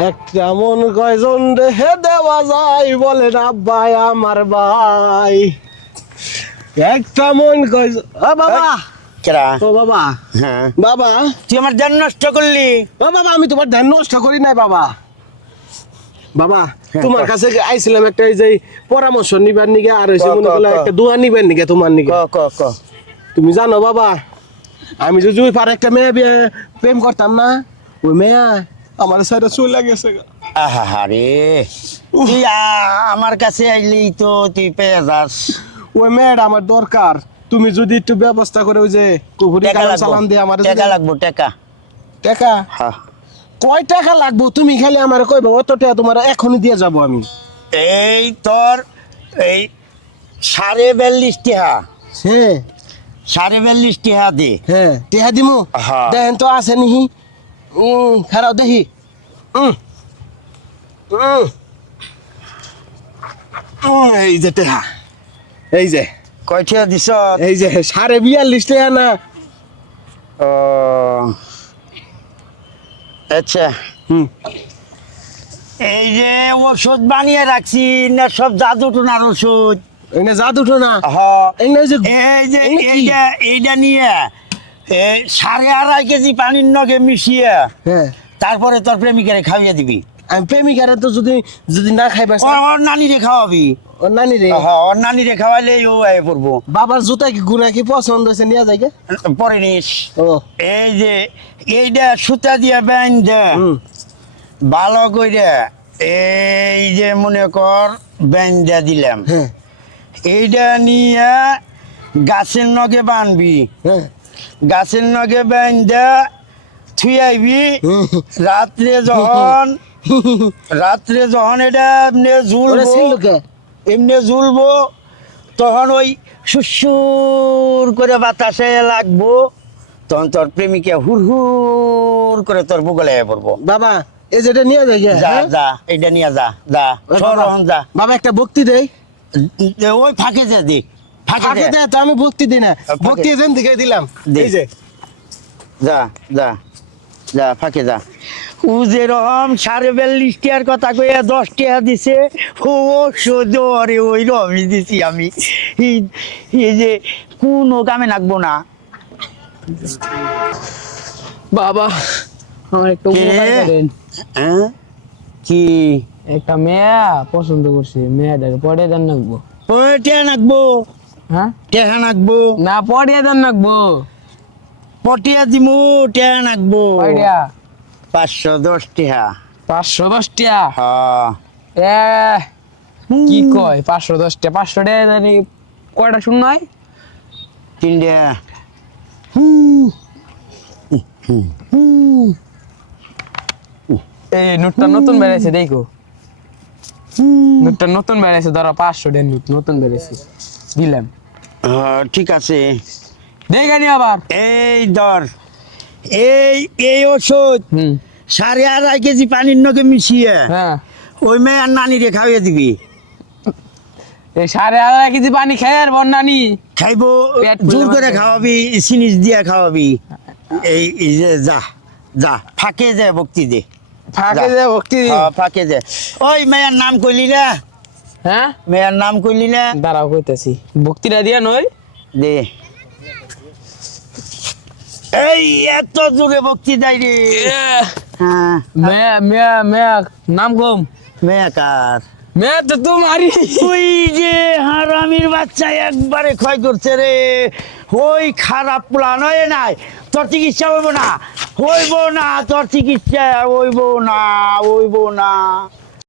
একটা মন কয়জন রেহে দেওয়া যায় বলেন আব্বাই আমার ভাই। একটা মন কয়জন ও বাবা! কেরা? ও বাবা! হ্যাঁ। বাবা! তুই আমার ধ্যান নষ্ট করলি? ও বাবা আমি তোমার ধ্যান নষ্ট করি নাই বাবা। বাবা হ্যাঁ, তোমার কাছে আইছিলাম একটা এই যে পরামর্শ নিবার নিগে আর হইছে কও, মনে কও, করলে একটা দোয়া নিবার নিগে তোমার নিগে। ক ক ক তুমি জানো বাবা আমি যদি পারে একটা মেয়ে প্রেম করতাম না। ওই মেয়ে আমার সাইডে চুল লাগেছে গা। তুই আমার কাছে আইলি তো তুই পেয়ে যাস। ওই মেয়েটা আমার দরকার। তুমি যদি একটু ব্যবস্থা করে ওই যে টাকা কালাম লাগবো সালাম দিয়ে আমার টাকা লাগবো টাকা। টাকা? হ্যাঁ কয় টাকা লাগবো? তুমি খালি আমার কইবো অত টাকা তোমার এখনই দিয়ে যাব আমি। এই তোর এই সাড়ে বিয়াল্লিশ টিহা। হ্যাঁ সাড়ে বিয়াল্লিশ টিহা দে। হ্যাঁ টেহা দিমু? হ্যাঁ। দেখেন তো আছে নিহি। খারাপ দেখি এই যে টেহা এই যে কয় টিহা দিছ এই যে সাড়ে বিয়াল্লিশ টাকা না ও আচ্ছা হুম এই যে ওষুধ বানিয়ে রাখছি না সব জাদু টোনার ওষুধ এনে যা দুটো না হ এনে ওই যে এই যে? এইটা এইটা নিয়ে এই সাড়ে আড়াই কেজি পানির নগে মিশিয়ে হ্যাঁ। তারপরে তোর প্রেমিকারে খাইয়ে দিবি। আমি প্রেমিকারে তো যদি যদি না খাইবা ওর ওর নানিরে খাওয়াবি। ওর নানি রে হ্যাঁ ওর নানিরে খাওয়াইলে ও আয় পড়ব। বাবার জুতা কি গুনা কি পছন্দ হয়েছে? নিয়ে গে? পরে নিস। ও। এই যে এইটা সুতা দিয়ে ব্যান দে। ভালো করে এই যে মনে কর ব্যান দিলাম। হ্যাঁ। এইটা নিয়ে গাছের নগে বানবি। হ্যাঁ। গাছের নগে ব্যান দে থুই আইবি রাত্রে যখন রাত্রে যখন এটা এমনি ঝুলবো এমনি ঝুলবো তখন ওই সুসুর করে বাতাসে লাগবো। তখন তোর প্রেমিকা হুর হুর করে তোর বুকলে পড়ব। বাবা এই যেটা নিয়ে গে, যা হ্যাঁ? যা এটা নিয়ে যা যা যা। বাবা একটা ভক্তি দেই। ওই ফাঁকে যে দি। ফাঁকে দেয় তো আমি ভক্তি দিই না। ভক্তি এজেন্ট দিকে দিলাম। এই যে। যা যা যা ফাঁকে যা। ও যেরকম সাড়ে বিয়াল্লিশ টিয়ার কথা কইয়া দশ টিয়া দিছে। ও সোজরে ওই রমই দিছি আমি। এই- যে কোনো কামে লাগবো না। বাবা আমার একটা হ্যাঁ? কি? একটা মেয়া পছন্দ করছে মেয়েটার পরে দেন নাকবো ওই টিয়া নাকবো হ্যাঁ? টেহা নাকবো। না পরে দেন নাকবো। পটিয়া দিমু টেহা নাকবো। পাঁচশো দশ টিহা। পাঁচশো দশটা হ্যাঁ। এ কি কয় পাঁচশো দশটা পাঁচশো টাকা জানি কয়টা শূন্য হয়? তিনটা এই নোটটা নতুন বেড়েছে দেখো। নোটটা নতুন বেড়েছে ধরো পাঁচশো টাকা নোট নতুন বেড়েছে। দিলাম। ঠিক আছে। দেখানি আবার। এই ধর এই এই ওষুধ সাড়ে আড়াই কেজি পানির নগে মিশিয়ে হ্যাঁ। ওই মেয়ে আর নানিরে খাওয়াই দিবি। এই সাড়ে আড়াই কেজি পানি খেয়ে আর বন্যানি খাইবো পেট ফুলে জোর করে। খাওয়াবি সিনিস দিয়া খাওয়াবি। এই যে যা যা ফাঁকে যে ভক্তি দে। ফাঁকে যা। যে ভক্তি দিই। হ্যাঁ, ফাঁকে যে। ওই মেয়ের নাম কইলি না? হ্যাঁ? মেয়ের নাম কইলি না? দাঁড়াও কইতেছি। ভক্তিটা দিয়া নয় দে। এই এত জোরে ভক্তি দেয় রে হ্যাঁ। মেয়া মেয়া মেয়া নাম কম। মেয়ে কার? মেয়া তো তোমারই। ওই যে হারামির বাচ্চা একবারে ক্ষয় করছে রে। ওই খারাপ প্লান হয় নাই। তোর চিকিৎসা হইব না। হইব না তোর চিকিৎসা হইব না হইব না।